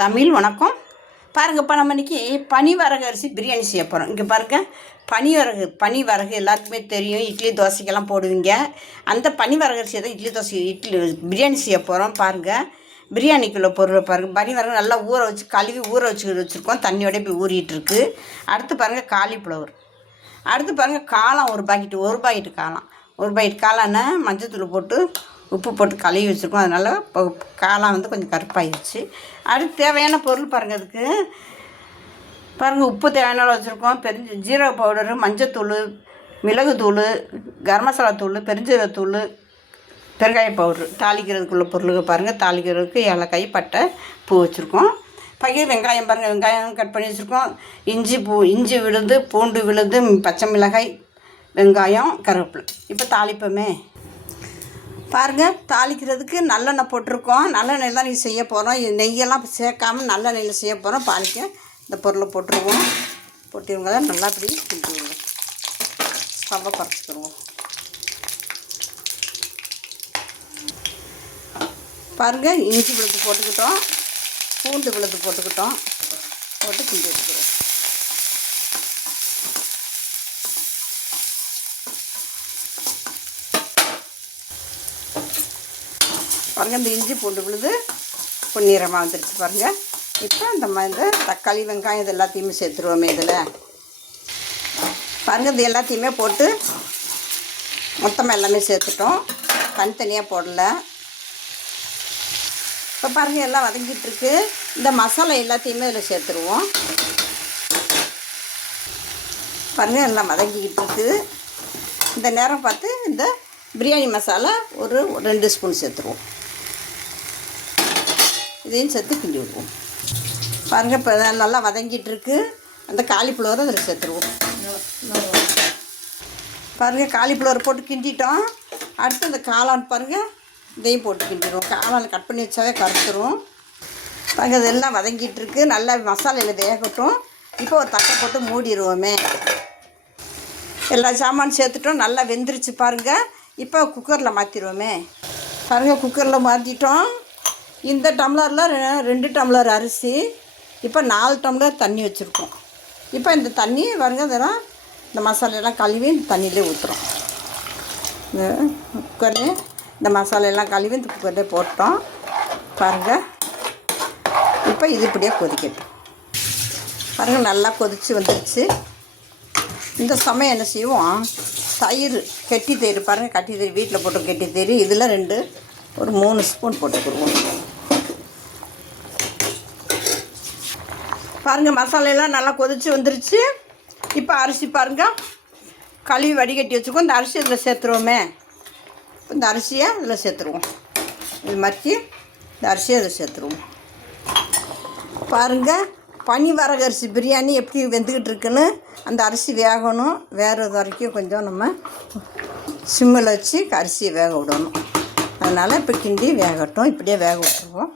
தமிழ் வணக்கம். பாருங்கப்பா, நம்ம இன்றைக்கி பனிவரகு அரிசி பிரியாணி செய்ய போகிறோம். இங்கே பாருங்கள், பனிவரகு எல்லாத்துக்குமே தெரியும். இட்லி தோசைக்கெல்லாம் போடுவீங்க. அந்த பனிவரகு அரிசியை தான் இட்லி பிரியாணி செய்ய போகிறோம். பாருங்கள், பிரியாணிக்குள்ள பொருள் பாருங்கள். பனிவரகு நல்லா கழுவி ஊற வச்சுருக்கோம். தண்ணியோட போய் ஊறிட்டுருக்கு. அடுத்து பாருங்கள், காலிஃப்ளவர். அடுத்து பாருங்கள், காளான் ஒரு பாக்கெட்டு காளான். ஒரு பாக்கெட் காளானை மஞ்சத்தூள் போட்டு உப்பு போட்டு கழுவி வச்சுருக்கோம். அதனால் இப்போ காளான் கொஞ்சம் கருப்பாகிடுச்சு. அடுத்து தேவையான பொருள் பாருங்கள். அதுக்கு பாருங்கள், உப்பு தேவையான வச்சுருக்கோம். ஜீரக பவுடரு, மஞ்சத்தூள், மிளகுத்தூள், கரம் மசாலா தூள், பெருஞ்சீரகத்தூள், பெருங்காய பவுட்ரு. தாளிக்கிறதுக்குள்ள பொருளுக்கு பாருங்கள். தாளிக்கிறதுக்கு ஏலக்காய், பட்டை, பூ வச்சுருக்கோம். வெங்காயம் பாருங்கள், வெங்காயம் கட் பண்ணி வச்சுருக்கோம். இஞ்சி விழுது, பூண்டு விழுது, பச்சை மிளகாய், வெங்காயம், கருவேப்பிலை. இப்போ தாளிப்போமே. பாருங்கள், தாளிக்கிறதுக்கு நல்லெண்ணெய் போட்டிருக்கோம். நல்லெண்ணெயில் தான் நீங்கள் செய்ய போகிறோம். நெய்யெல்லாம் சேர்க்காமல் நல்லெண்ணெயில் செய்ய போகிறோம். பாலிக்க இந்த பொருளை போட்டுருவோம். போட்டிருங்க தான் நல்லா இப்படி கிண்டிடுவோம். ஸ்டவ்வை குறைச்சிக்கிடுவோம். பாருங்கள், இஞ்சி விழுது போட்டுக்கிட்டோம், பூண்டு விழுது போட்டுக்கிட்டோம். போட்டு கிண்டி எடுத்துக்கிறோம். பாருங்கள், இந்த இஞ்சி பூண்டு விழுது பொன்னிறமாக வந்துடுச்சு. பாருங்கள், இப்போ இந்த தக்காளி, வெங்காயம் இது எல்லாத்தையுமே சேர்த்துருவோமே. இதில் பாருங்கள், இது எல்லாத்தையுமே போட்டு மொத்தமாக எல்லாமே சேர்த்துட்டோம். தனித்தனியாக போடலை. இப்போ பாருங்கள், எல்லாம் வதங்கிட்டுருக்கு. இந்த மசாலா எல்லாத்தையுமே இதில் சேர்த்துருவோம். பாருங்கள், எல்லாம் வதங்கிக்கிட்டு இருக்குது. இந்த நேரம் பார்த்து இந்த பிரியாணி மசாலா ஒரு 2 ஸ்பூன் சேர்த்துருவோம். இதையும் சேர்த்து கிண்டி விடுவோம். பாருங்கள், இப்போ நல்லா வதங்கிட்டுருக்கு. அந்த காலிஃப்ளவரை அதில் சேர்த்துருவோம். பாருங்கள், காலிஃப்ளவர் போட்டு கிண்டிட்டோம். அடுத்து இந்த காளான் பாருங்கள், இதையும் போட்டு கிண்டிடுவோம். காளான் கட் பண்ணி வச்சாவே கரைச்சிரும். பாருங்கள், இதெல்லாம் வதங்கிட்டுருக்கு. நல்லா மசாலையில் வேகட்டும். இப்போ ஒரு தட்டை போட்டு மூடிடுவோமே. எல்லா சாமான் சேர்த்துட்டோம். நல்லா வெந்துருச்சு. பாருங்கள், இப்போ குக்கரில் மாற்றிடுவோமே. பாருங்கள், குக்கரில் மாற்றிட்டோம். இந்த டம்ளரில் 2 டம்ளர் அரிசி, இப்போ 4 டம்ளர் தண்ணி வச்சுருக்கோம். இப்போ இந்த தண்ணி பாருங்கள், இதெல்லாம் இந்த மசாலையெல்லாம் கழுவி இந்த தண்ணியிலே ஊற்றுறோம். இந்த குக்கர்லேயே இந்த மசாலையெல்லாம் கழுவி இந்த குக்கர்லேயே போட்டோம். பாருங்கள், இப்போ இது இப்படியே கொதிக்கட்டும். பாருங்கள், நல்லா கொதித்து வந்துடுச்சு. இந்த சமயம் என்ன செய்வோம், தயிர், கெட்டி தயிர் பாருங்கள், கட்டி தயிர் வீட்டில் போட்டு கெட்டி தயிர் இதில் ஒரு 3 ஸ்பூன் போட்டுக்கிடுவோம். பாருங்கள், மசாலையெல்லாம் நல்லா கொதித்து வந்துருச்சு. இப்போ அரிசி பாருங்கள், கழுவி வடிகட்டி வச்சுக்கோம். இந்த அரிசி இதில் சேர்த்துருவோமே. இந்த அரிசியை இதில் சேர்த்துருவோம். இது மத்தி இந்த அரிசியை இதில் சேர்த்துருவோம். பாருங்கள், பனிவரகு அரிசி பிரியாணி எப்படி வெந்துக்கிட்டு இருக்குன்னு. அந்த அரிசி வேகணும். வேகிறது வரைக்கும் கொஞ்சம் நம்ம சிம்மில் வச்சு அரிசியை வேக விடணும். அதனால் இப்போ கிண்டி வேகட்டும். இப்படியே வேக விட்டுருவோம்.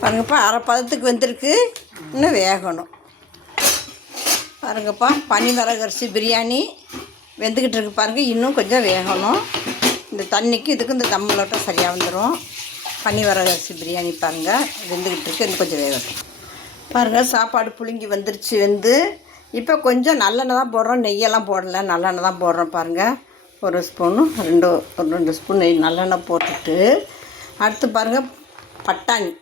பாருங்கப்பா, அரை பதத்துக்கு வெந்திருக்கு. இன்னும் வேகணும். பாருங்கப்பா, பனிவரகு அரிசி பிரியாணி வெந்துக்கிட்டு இருக்கு. பாருங்கள், இன்னும் கொஞ்சம் வேகணும். இந்த தண்ணிக்கு இதுக்கு இந்த தம்மலோட்டம் சரியாக வந்துடும். பனிவரகு அரிசி பிரியாணி பாருங்கள் வெந்துக்கிட்டு இருக்குது. இன்னும் கொஞ்சம் வேகட்டும். பாருங்கள், சாப்பாடு புழுங்கி வந்துருச்சு. இப்போ கொஞ்சம் நல்லெண்ணெய் தான் போடுறோம், நெய்யெல்லாம் போடலை, நல்லெண்ணெய் தான் போடுறோம். பாருங்கள், ஒரு ஸ்பூனு ஒரு 2 ஸ்பூன் நெய் நல்லெண்ணெய் போட்டுட்டு, அடுத்து பாருங்கள், பட்டாணி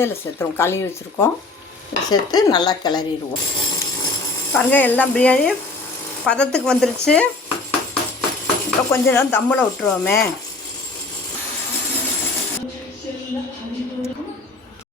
அதில் சேர்த்துருவோம். கழுவி வச்சுருக்கோம். சேர்த்து நல்லா கிளறிடுவோம். பாருங்கள், எல்லாம் பிரியாணி பதத்துக்கு வந்துருச்சு. இப்போ கொஞ்சம் நேரம் தம்மில் விட்டுருவோமே.